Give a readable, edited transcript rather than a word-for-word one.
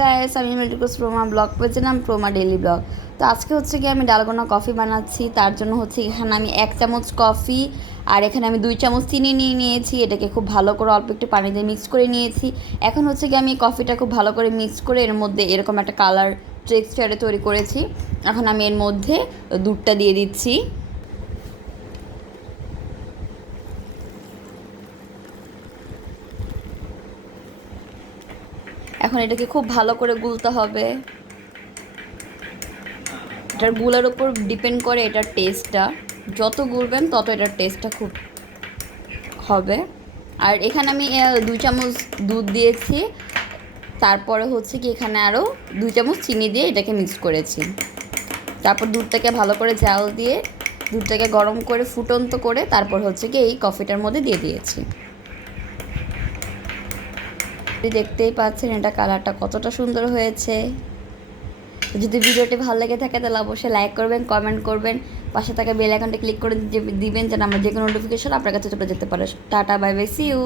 Guys, আমি Medicos প্রোমা blog পেয়েছি নাম প্রোমা ডেইলি ব্লগ। তো আজকে হচ্ছে কি আমি ডালগোনা কফি বানাচ্ছি। তার জন্য হচ্ছে এখানে আমি 1 চামচ কফি আর এখানে আমি 2 চামচ চিনি নিয়ে নিয়েছি। এটাকে খুব ভালো করে অল্প একটু পানি দিয়ে মিক্স করে নিয়েছি। এখন হচ্ছে কি আমি কফিটা খুব ভালো করে মিক্স করে এর মধ্যে এরকম একটা কালার টেক্সচারে তৈরি করেছি। এখন আমি এর মধ্যে দুধটা দিয়ে দিচ্ছি। এখন এটাকে খুব ভালো করে গুলতে হবে। এটার গুলার উপর ডিপেন্ড করে এটার টেস্টটা, যত গুলবেন তত এটার টেস্টটা খুব হবে। আর এখানে আমি 2 চামচ দুধ দিয়েছি, তারপরে হচ্ছে কি এখানে আরও 2 চামচ চিনি দিয়ে এটাকে মিক্স করেছি। তারপর দুধটাকে ভালো করে জাল দিয়ে দুধটাকে গরম করে ফুটন্ত করে তারপর হচ্ছে কি এই কফিটার মধ্যে দিয়ে দিয়েছি। দেখতেই পাচ্ছেন এটা কালারটা কতটা সুন্দর হয়েছে। যদি ভিডিওটি ভালো লেগে থাকে তাহলে অবশ্যই লাইক করবেন, কমেন্ট করবেন, পাশে থাকা বেল আইকনটা ক্লিক করে দিবেন যেন আমার যে কোনো নোটিফিকেশন আপনার কাছে চলে যেতে পারে। Tata, bye bye, see you.